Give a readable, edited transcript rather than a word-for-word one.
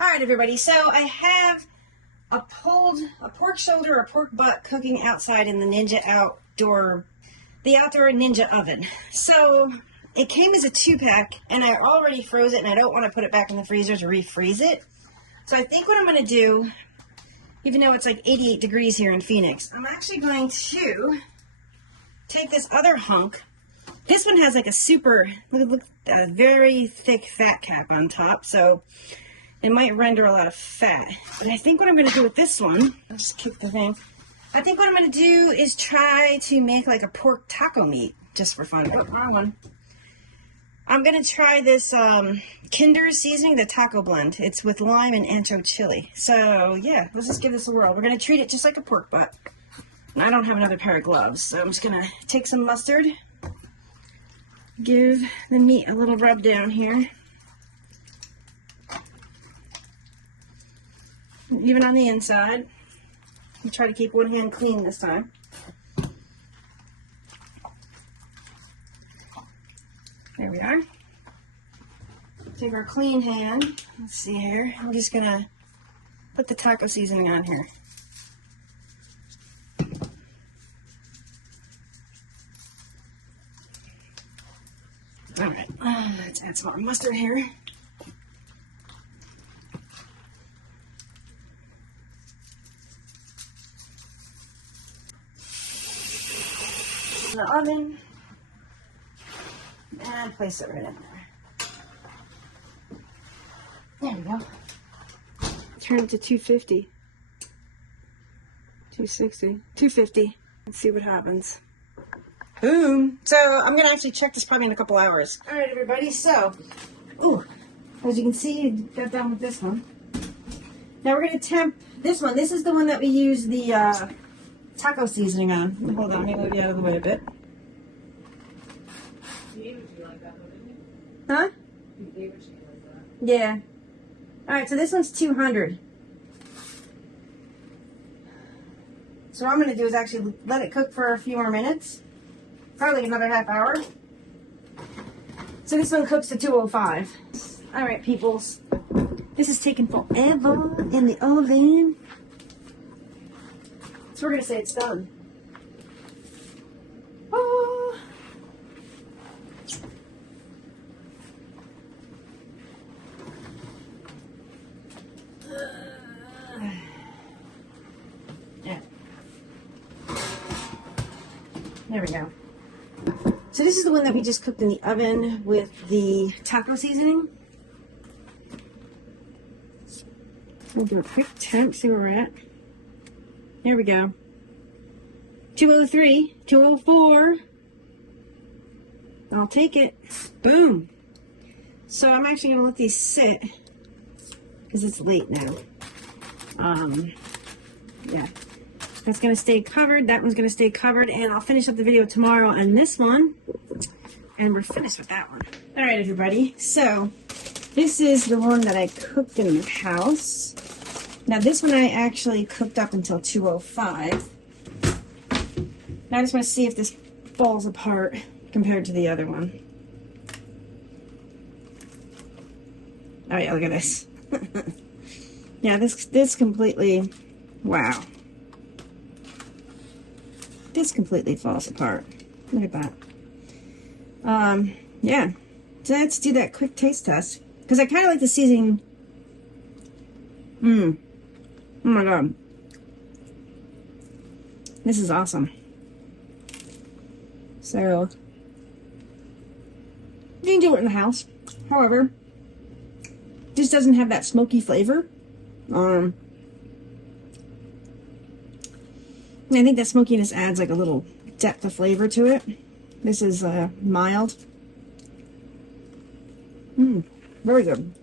All right, everybody. So I have a pork shoulder or pork butt cooking outside in the outdoor Ninja oven. So it came as a 2-pack, and I already froze it, and I don't want to put it back in the freezer to refreeze it. So I think what I'm going to do, even though it's like 88 degrees here in Phoenix, I'm actually going to take this other hunk. This one has like a very thick fat cap on top, so it might render a lot of fat. But I think what I'm going to do with this one, let's just kick the thing. I think what I'm going to do is try to make like a pork taco meat, just for fun. Oh, wrong one. I'm going to try this Kinder seasoning, the taco blend. It's with lime and ancho chili. So yeah, let's just give this a whirl. We're going to treat it just like a pork butt. And I don't have another pair of gloves, so I'm just going to take some mustard, give the meat a little rub down here. Even on the inside. I'll try to keep one hand clean this time. There we are. Take our clean hand. Let's see here. I'm just gonna put the taco seasoning on here. All right. Let's add some more mustard here. The oven and place it right in there. There we go. Turn it to 250, 260, 250. Let's see what happens. Boom. So I'm gonna actually check this probably in a couple hours. All right, everybody. So, as you can see, you got done with this one. Now we're gonna temp this one. This is the one that we use the taco seasoning on. Hold on, let me move you out of the way a bit. You gave it to you like that, though, didn't you? Huh? You gave it to you like that. Yeah. Alright, so this one's 200. So what I'm going to do is actually let it cook for a few more minutes. Probably another half hour. So this one cooks to 205. Alright, peoples. This is taking forever in the oven. So we're going to say it's done. Oh. Yeah. There we go. So this is the one that we just cooked in the oven with the taco seasoning. We'll do a quick temp, see where we're at. There we go. 203, 204. I'll take it. Boom. So I'm actually going to let these sit because it's late now. Yeah. That's going to stay covered. That one's going to stay covered. And I'll finish up the video tomorrow on this one. And we're finished with that one. All right, everybody. So this is the one that I cooked in the house. Now this one I actually cooked up until 205. Now I just want to see if this falls apart compared to the other one. Oh yeah, look at this. Yeah, this completely, wow. This completely falls apart. Look at that. Yeah. So let's do that quick taste test. Because I kind of like the seasoning. Oh my god. This is awesome. So, you can do it in the house. However, this doesn't have that smoky flavor. I think that smokiness adds like a little depth of flavor to it. This is mild. Very good.